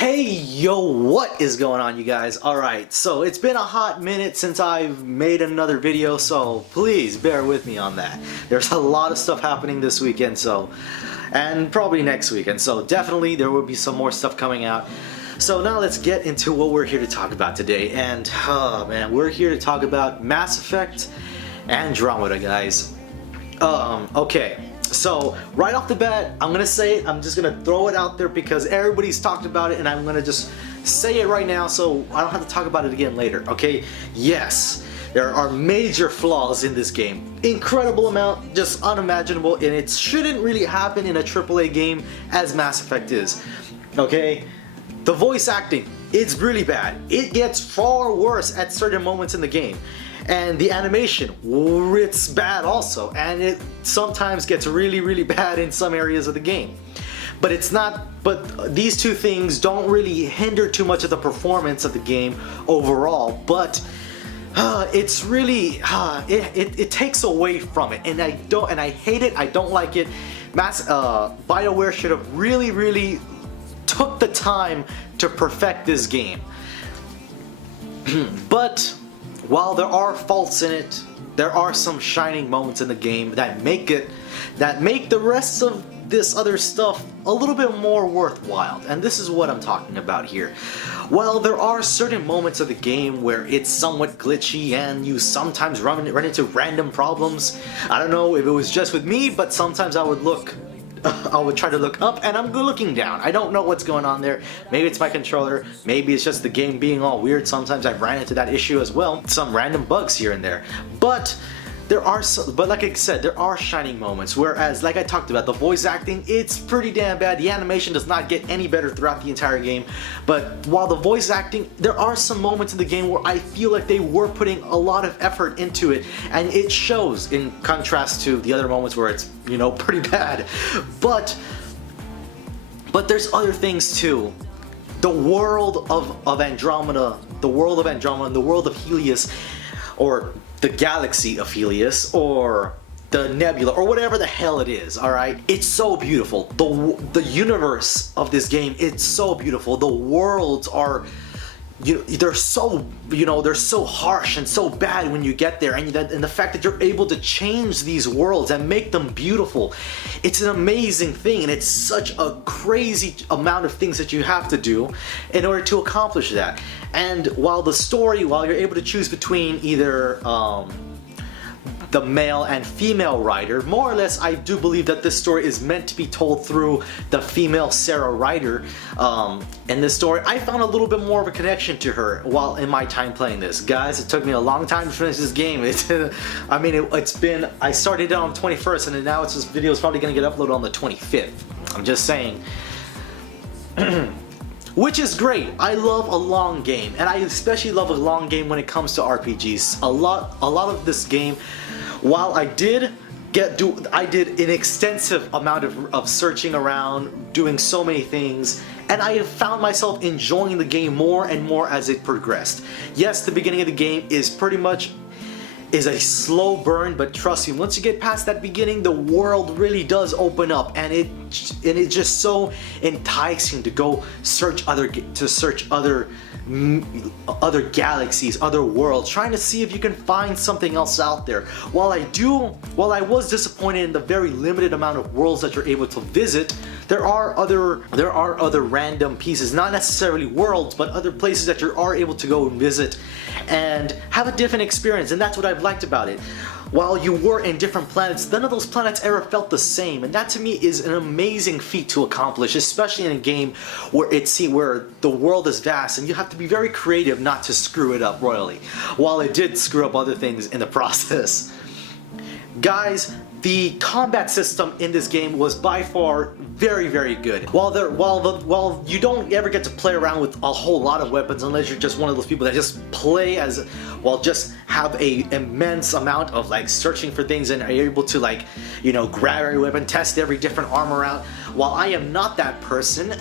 Hey yo, what is going on, you guys? Alright, so it's been a hot minute since I've made another video, so please bear with me on that. There's a lot of stuff happening this weekend, and probably next weekend, so definitely there will be some more stuff coming out. So now let's get into what we're here to talk about today, and oh man, we're here to talk about Mass Effect Andromeda, guys. Okay. So, right off the bat, I'm gonna say it, I'm just gonna throw it out there because everybody's talked about it and I'm gonna just say it right now so I don't have to talk about it again later, okay? Yes, there are major flaws in this game. Incredible amount, just unimaginable, and it shouldn't really happen in a AAA game as Mass Effect is, okay? The voice acting, it's really bad. It gets far worse at certain moments in the game. And the animation, it's bad also, and it sometimes gets really bad in some areas of the game. But these two things don't really hinder too much of the performance of the game overall, but it's really, it takes away from it, and I hate it, I don't like it. BioWare should have really took the time to perfect this game. But while there are faults in it, there are some shining moments in the game that make the rest of this other stuff a little bit more worthwhile, and this is what I'm talking about here. While there are certain moments of the game where it's somewhat glitchy and you sometimes run into random problems, I don't know if it was just with me, but sometimes I would try to look up and I'm looking down. I don't know what's going on there. Maybe it's my controller, maybe it's just the game being all weird. Sometimes I've ran into that issue as well. Some random bugs here and there. But like I said, there are shining moments, whereas like I talked about, the voice acting, it's pretty damn bad. The animation does not get any better throughout the entire game. But while the voice acting, there are some moments in the game where I feel like they were putting a lot of effort into it, and it shows in contrast to the other moments where it's, you know, pretty bad. But there's other things too. The world of Andromeda, the world of Helios, or the galaxy of Helios, or the nebula, or whatever the hell it is, alright? It's so beautiful. The universe of this game, it's so beautiful. The worlds are, they're so harsh and so bad when you get there, and the fact that you're able to change these worlds and make them beautiful, it's an amazing thing, and it's such a crazy amount of things that you have to do in order to accomplish that. And while you're able to choose between either the male and female Ryder, more or less I do believe that this story is meant to be told through the female Sarah Ryder. In this story, I found a little bit more of a connection to her while in my time playing this. Guys, it took me a long time to finish this game. I started it on the 21st, and now this video is probably going to get uploaded on the 25th. I'm just saying. Which is great. I love a long game, and I especially love a long game when it comes to RPGs. A lot of this game, while I did an extensive amount of searching around, doing so many things, and I have found myself enjoying the game more and more as it progressed. Yes, the beginning of the game is a slow burn, but trust me, once you get past that beginning, the world really does open up, and it's just so enticing to go search other galaxies, other worlds, trying to see if you can find something else out there. While I was disappointed in the very limited amount of worlds that you're able to visit, there are other random pieces, not necessarily worlds, but other places that you are able to go and visit and have a different experience, and that's what I've liked about it. While you were in different planets, none of those planets ever felt the same, and that to me is an amazing feat to accomplish, especially in a game where the world is vast and you have to be very creative not to screw it up royally. While it did screw up other things in the process. Guys, the combat system in this game was by far very good. While you don't ever get to play around with a whole lot of weapons unless you're just one of those people that just play just have a immense amount of like searching for things and are able to grab every weapon, test every different armor out. while I am not that person,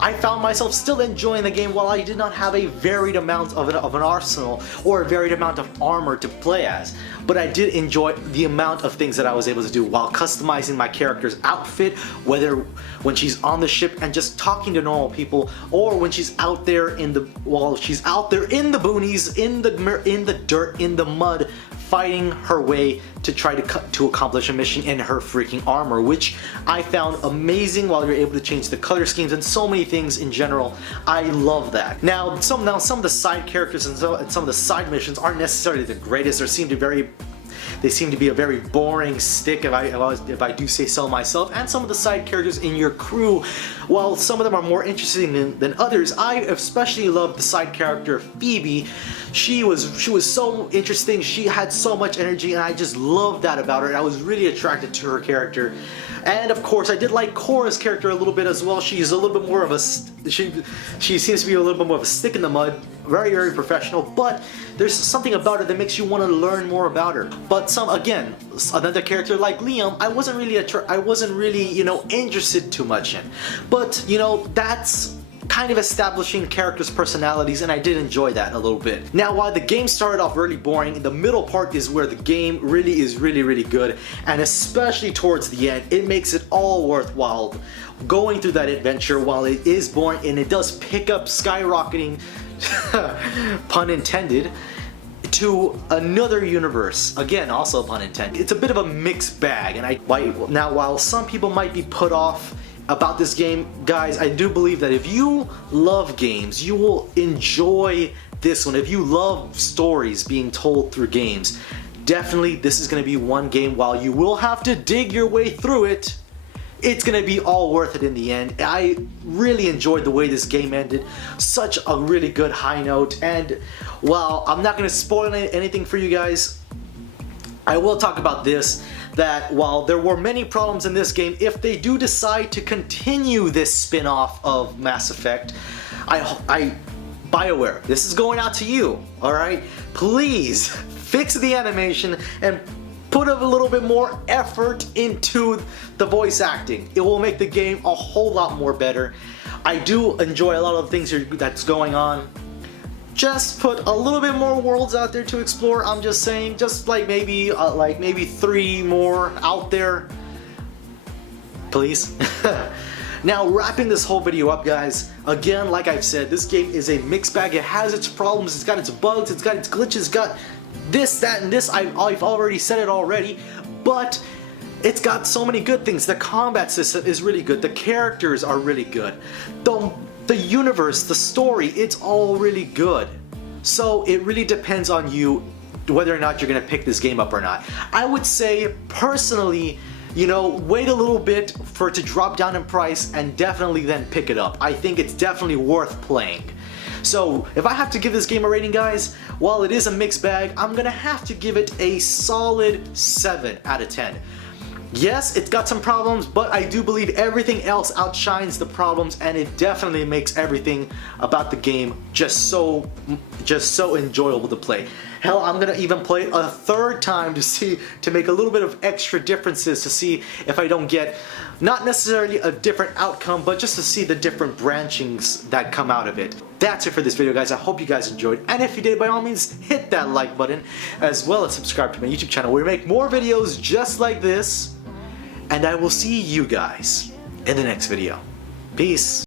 I found myself still enjoying the game while I did not have a varied amount of an arsenal or a varied amount of armor to play as. But I did enjoy the amount of things that I was able to do while customizing my character's outfit, whether when she's on the ship and just talking to normal people, or when she's out there in the boonies, in the dirt, in the mud, fighting her way to try to accomplish a mission in her freaking armor, which I found amazing while you're able to change the color schemes and so many things in general. I love that. Now some of the side characters and some of the side missions aren't necessarily the greatest. They seem to be a very boring stick, if I do say so myself, and some of the side characters in your crew, while some of them are more interesting than others, I especially love the side character Phoebe. She was so interesting, she had so much energy, and I just loved that about her, and I was really attracted to her character. And of course, I did like Cora's character a little bit as well. She's a little bit more of a, she seems to be a little bit more of a stick in the mud, very, very professional, but there's something about her that makes you want to learn more about her. But another character like Liam, I wasn't really, you know, interested too much in. But, you know, that's kind of establishing characters' personalities, and I did enjoy that a little bit. Now, while the game started off really boring, the middle part is where the game really is really good, and especially towards the end, it makes it all worthwhile going through that adventure. While it is boring and it does pick up skyrocketing, pun intended, to another universe. Again, also pun intended. It's a bit of a mixed bag, and while some people might be put off about this game, guys, I do believe that if you love games, you will enjoy this one. If you love stories being told through games, definitely this is going to be one game. While you will have to dig your way through it, it's going to be all worth it in the end. I really enjoyed the way this game ended. Such a really good high note, and while I'm not going to spoil anything for you guys, I will talk about this, that while there were many problems in this game, if they do decide to continue this spin-off of Mass Effect, BioWare, this is going out to you, alright? Please fix the animation and put a little bit more effort into the voice acting. It will make the game a whole lot more better. I do enjoy a lot of the things that's going on. Just put a little bit more worlds out there to explore. I'm just saying, just like maybe 3 more out there, please. Now, wrapping this whole video up, guys, again, like I've said, this game is a mixed bag. It has its problems, it's got its bugs, it's got its glitches, it's got this, that, and this. I've already said it already, but it's got so many good things. The combat system is really good, the characters are really good, the universe, the story, it's all really good. So it really depends on you whether or not you're gonna pick this game up or not. I would say, personally, you know, wait a little bit for it to drop down in price and definitely then pick it up. I think it's definitely worth playing. So if I have to give this game a rating, guys, while it is a mixed bag, I'm gonna have to give it a solid 7 out of 10. Yes, it's got some problems, but I do believe everything else outshines the problems, and it definitely makes everything about the game just so enjoyable to play. Hell, I'm gonna even play it a third time to make a little bit of extra differences, to see if I don't get not necessarily a different outcome, but just to see the different branchings that come out of it. That's it for this video, guys. I hope you guys enjoyed, and if you did, by all means, hit that like button, as well as subscribe to my YouTube channel where we make more videos just like this. And I will see you guys in the next video. Peace.